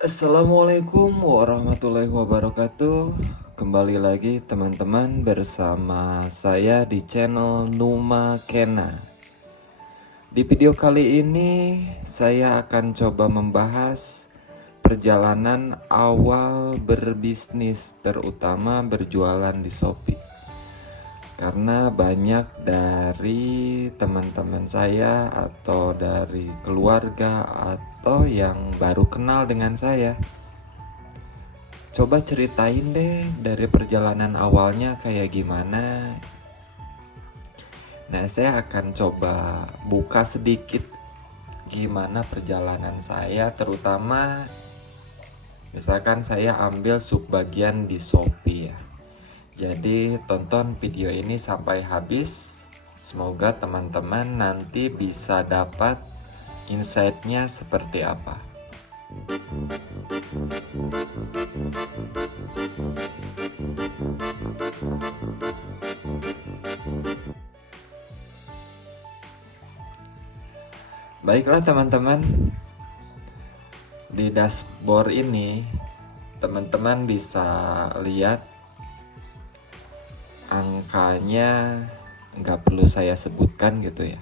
Assalamualaikum warahmatullahi wabarakatuh. Kembali lagi teman-teman bersama saya di channel Numa Kena. Di video kali ini saya akan coba membahas perjalanan awal berbisnis, terutama berjualan di Shopee. Karena banyak dari teman-teman saya atau dari keluarga atau yang baru kenal dengan saya, coba ceritain deh dari perjalanan awalnya kayak gimana. Nah, saya akan coba buka sedikit gimana perjalanan saya, terutama misalkan saya ambil subbagian di Shopee ya. Jadi tonton video ini sampai habis. Semoga teman-teman nanti bisa dapat insight-nya seperti apa. Baiklah teman-teman, di dashboard ini teman-teman bisa lihat angkanya, nggak perlu saya sebutkan gitu ya.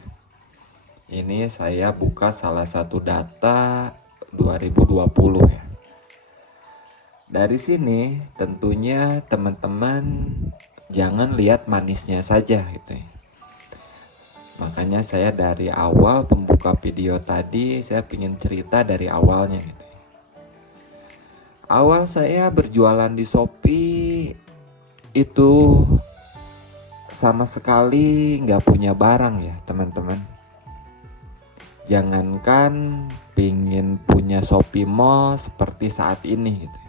Ini saya buka salah satu data 2020 ya. Dari sini tentunya teman-teman jangan lihat manisnya saja gitu ya. Makanya saya dari awal pembuka video tadi saya ingin cerita dari awalnya gitu ya. Awal saya berjualan di Shopee itu sama sekali nggak punya barang ya teman-teman. Jangankan pingin punya Shopee Mall seperti saat ini gitu.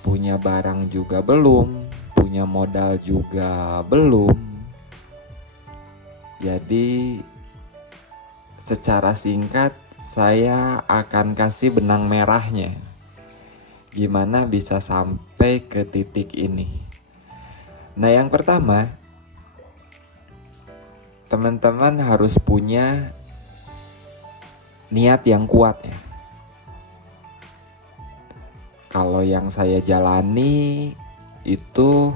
Punya barang juga belum, punya modal juga belum. Jadi secara singkat saya akan kasih benang merahnya. Gimana bisa sampai ke titik ini. Nah, yang pertama, teman-teman harus punya niat yang kuat ya. Kalau yang saya jalani itu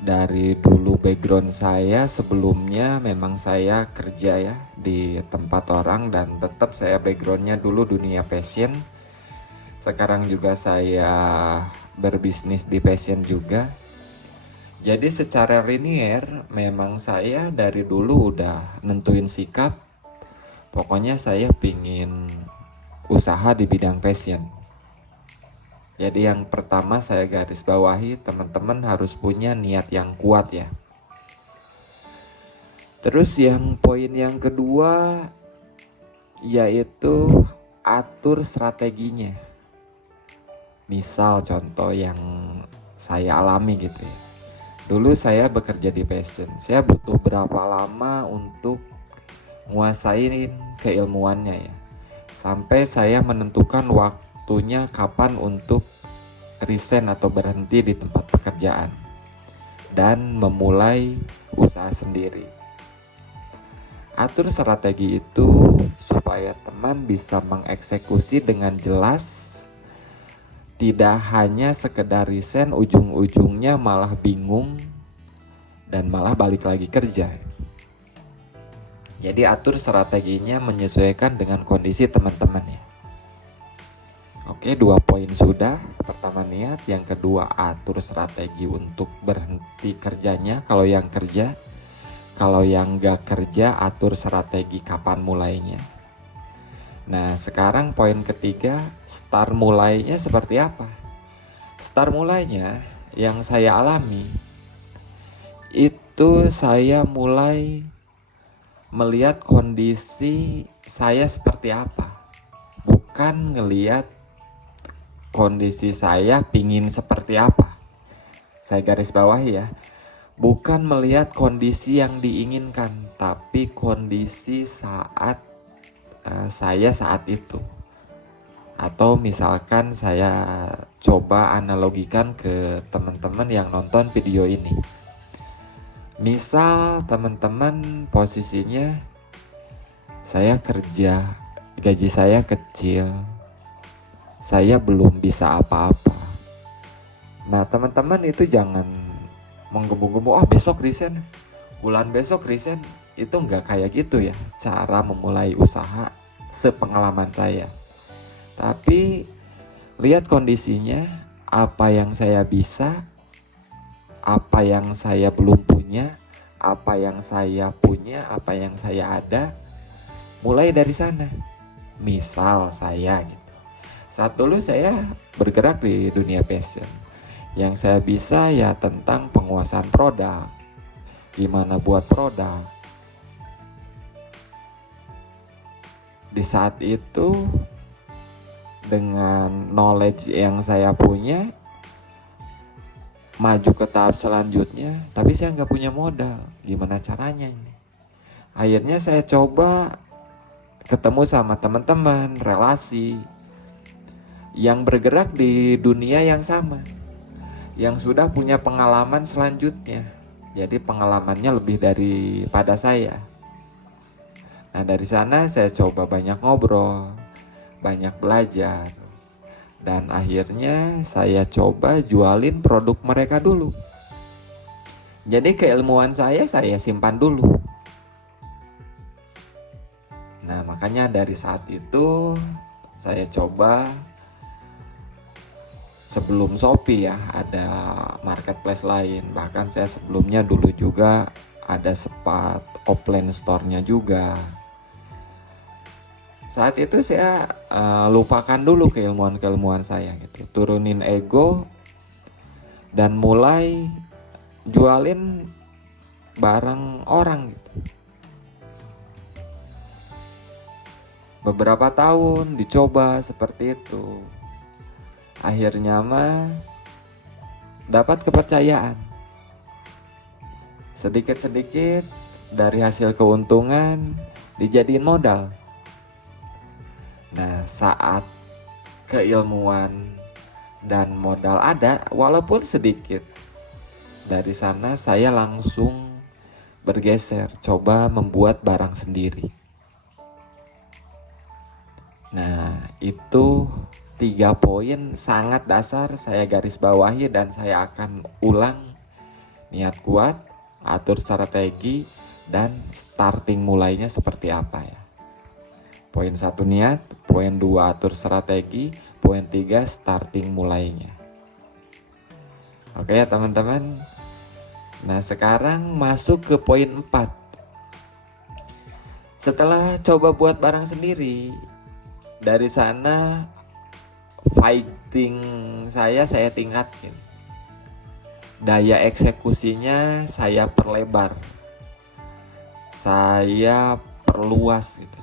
dari dulu background saya sebelumnya memang saya kerja ya di tempat orang dan tetap saya backgroundnya dulu dunia fashion. Sekarang juga saya berbisnis di fashion juga. Jadi secara linear memang saya dari dulu udah nentuin sikap. Pokoknya saya pingin usaha di bidang fashion. Jadi yang pertama saya garis bawahi, teman-teman harus punya niat yang kuat ya. Terus yang poin yang kedua yaitu atur strateginya. Misal contoh yang saya alami gitu ya. Dulu saya bekerja di fashion, saya butuh berapa lama untuk nguasain keilmuannya ya. Sampai saya menentukan waktunya kapan untuk resign atau berhenti di tempat pekerjaan dan memulai usaha sendiri. Atur strategi itu supaya teman bisa mengeksekusi dengan jelas, tidak hanya sekedar resign ujung-ujungnya malah bingung dan malah balik lagi kerja. Jadi atur strateginya menyesuaikan dengan kondisi teman-teman ya. Oke, 2 poin sudah. Pertama niat, yang kedua atur strategi untuk berhenti kerjanya kalau yang kerja. Kalau yang gak kerja atur strategi kapan mulainya. Nah, sekarang poin ketiga, start mulainya seperti apa? Start mulainya yang saya alami itu saya mulai melihat kondisi saya seperti apa. Bukan ngelihat kondisi saya pingin seperti apa. Saya garis bawahi ya. Bukan melihat kondisi yang diinginkan, tapi kondisi saat saya saat itu. Atau misalkan saya coba analogikan ke teman-teman yang nonton video ini. Misal teman-teman posisinya saya kerja gaji saya kecil, saya belum bisa apa-apa. Nah teman-teman itu jangan menggebu-gebu, besok resign, bulan besok resign. Itu nggak kayak gitu ya cara memulai usaha sepengalaman saya. Tapi lihat kondisinya, apa yang saya bisa, apa yang saya belum punya, apa yang saya punya, apa yang saya ada, mulai dari sana. Misal saya gitu, saat dulu saya bergerak di dunia passion. Yang saya bisa ya tentang penguasaan produk, gimana buat produk. Di saat itu dengan knowledge yang saya punya, maju ke tahap selanjutnya, tapi saya nggak punya modal. Gimana caranya ini? Akhirnya saya coba ketemu sama teman-teman, relasi yang bergerak di dunia yang sama, yang sudah punya pengalaman selanjutnya. Jadi pengalamannya lebih daripada saya. Nah dari sana saya coba banyak ngobrol, banyak belajar, dan akhirnya saya coba jualin produk mereka dulu. Jadi keilmuan saya simpan dulu. Nah makanya dari saat itu saya coba, sebelum Shopee ya ada marketplace lain. Bahkan saya sebelumnya dulu juga ada sempat offline store-nya juga. Saat itu saya lupakan dulu keilmuan saya gitu, turunin ego dan mulai jualin barang orang gitu. Beberapa tahun dicoba seperti itu. Akhirnya mah dapat kepercayaan. Sedikit-sedikit dari hasil keuntungan dijadiin modal. Nah, saat keilmuan dan modal ada, walaupun sedikit, dari sana saya langsung bergeser, coba membuat barang sendiri. Nah, itu 3 poin sangat dasar saya garis bawahi dan saya akan ulang. Niat kuat, atur strategi, dan starting mulainya seperti apa ya. Poin 1 niat, poin 2 atur strategi, poin 3 starting mulainya. Oke ya teman-teman. Nah sekarang masuk ke poin 4. Setelah coba buat barang sendiri, dari sana fighting saya tingkatin. Daya eksekusinya saya perlebar, saya perluas gitu.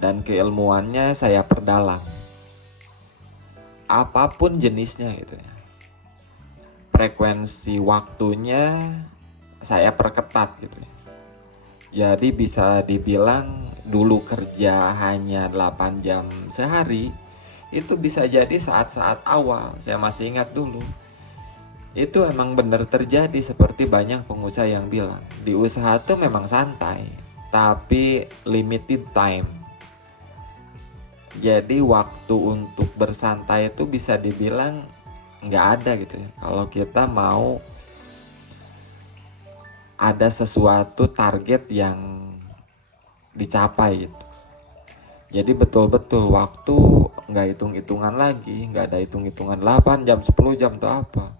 Dan keilmuannya saya perdalam, apapun jenisnya gitu ya. Frekuensi waktunya saya perketat gitu ya. Jadi bisa dibilang dulu kerja hanya 8 jam sehari, itu bisa jadi saat-saat awal, saya masih ingat dulu, itu emang benar terjadi seperti banyak pengusaha yang bilang, di usaha tuh memang santai, tapi limited time. Jadi waktu untuk bersantai itu bisa dibilang nggak ada gitu ya. Kalau kita mau ada sesuatu target yang dicapai gitu. Jadi betul-betul waktu nggak hitung-hitungan lagi, nggak ada hitung-hitungan 8 jam, 10 jam tuh apa.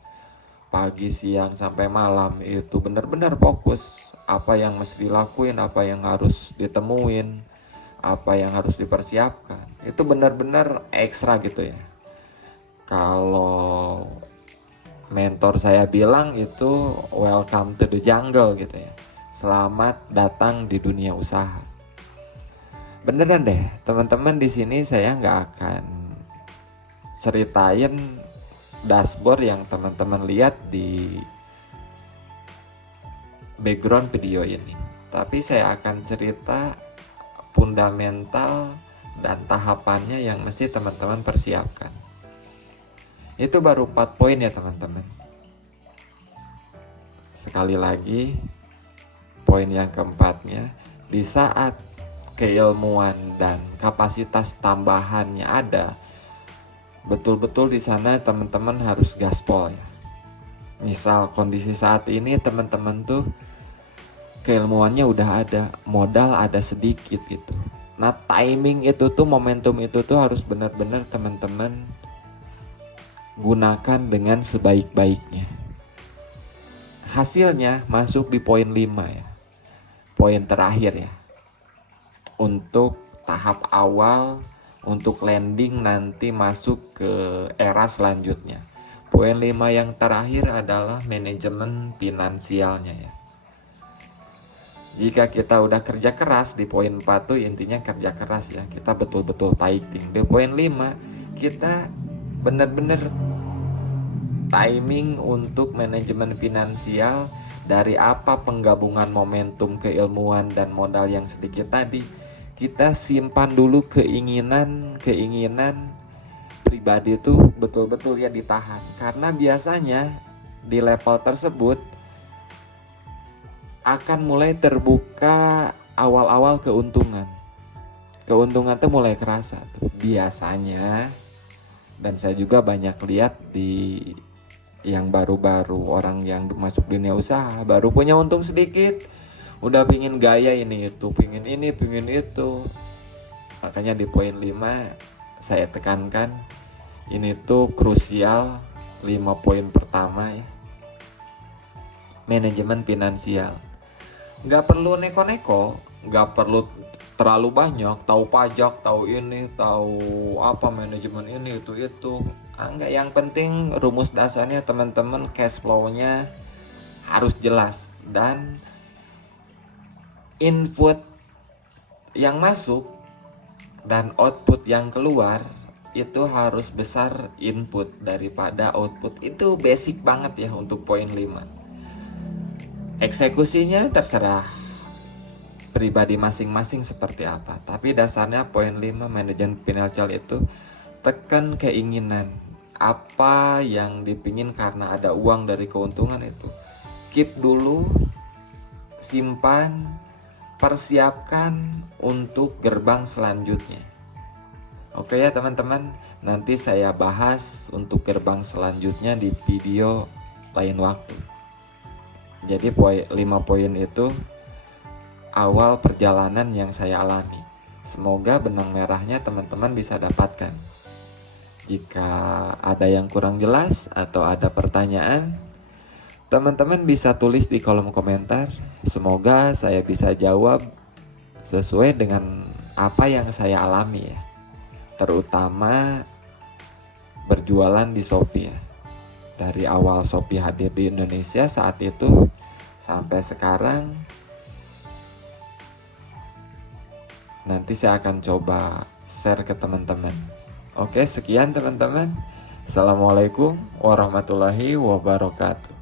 Pagi, siang, sampai malam itu benar-benar fokus. Apa yang mesti dilakuin, apa yang harus ditemuin, apa yang harus dipersiapkan. Itu benar-benar ekstra gitu ya. Kalau mentor saya bilang itu welcome to the jungle gitu ya. Selamat datang di dunia usaha. Beneran deh, teman-teman, di sini saya nggak akan ceritain dashboard yang teman-teman lihat di background video ini. Tapi saya akan cerita fundamental dan tahapannya yang mesti teman-teman persiapkan. Itu baru 4 poin ya teman-teman. Sekali lagi, poin yang keempatnya, di saat keilmuan dan kapasitas tambahannya ada, betul-betul di sana teman-teman harus gaspol ya. Misal kondisi saat ini teman-teman tuh keilmuannya udah ada, modal ada sedikit gitu. Nah, timing itu tuh, momentum itu tuh harus benar-benar teman-teman gunakan dengan sebaik-baiknya. Hasilnya masuk di poin 5 ya. Poin terakhir ya. Untuk tahap awal, untuk landing nanti masuk ke era selanjutnya. Poin 5 yang terakhir adalah manajemen finansialnya ya. Jika kita udah kerja keras, di poin 4 tuh intinya kerja keras ya, kita betul-betul fighting. Di poin 5 kita benar-benar timing untuk manajemen finansial. Dari apa penggabungan momentum keilmuan dan modal yang sedikit tadi, kita simpan dulu keinginan pribadi itu betul-betul ya ditahan. Karena biasanya di level tersebut akan mulai terbuka awal-awal keuntungan. Keuntungan tuh mulai kerasa tuh biasanya. Dan saya juga banyak lihat di yang baru-baru, orang yang masuk dunia usaha baru punya untung sedikit, udah pingin gaya ini itu, pingin ini, pingin itu. Makanya di poin 5 saya tekankan ini tuh krusial, 5 poin pertama ya. Manajemen finansial. Nggak perlu neko-neko, nggak perlu terlalu banyak, tahu pajak, tahu ini, tahu apa manajemen ini itu. Enggak, yang penting rumus dasarnya teman-teman, cash flow-nya harus jelas dan input yang masuk dan output yang keluar itu harus besar input daripada output. Itu basic banget ya untuk poin 5. Eksekusinya terserah pribadi masing-masing seperti apa, tapi dasarnya poin 5 manajemen finansial itu tekan keinginan. Apa yang dipingin karena ada uang dari keuntungan itu keep dulu, simpan, persiapkan untuk gerbang selanjutnya. Oke ya teman-teman, nanti saya bahas untuk gerbang selanjutnya di video lain waktu. Jadi 5 poin itu awal perjalanan yang saya alami. Semoga benang merahnya teman-teman bisa dapatkan. Jika ada yang kurang jelas atau ada pertanyaan, teman-teman bisa tulis di kolom komentar. Semoga saya bisa jawab sesuai dengan apa yang saya alami ya. Terutama berjualan di Shopee ya. Dari awal Shopee hadir di Indonesia saat itu sampai sekarang. Nanti saya akan coba share ke teman-teman. Oke, sekian teman-teman. Assalamualaikum warahmatullahi wabarakatuh.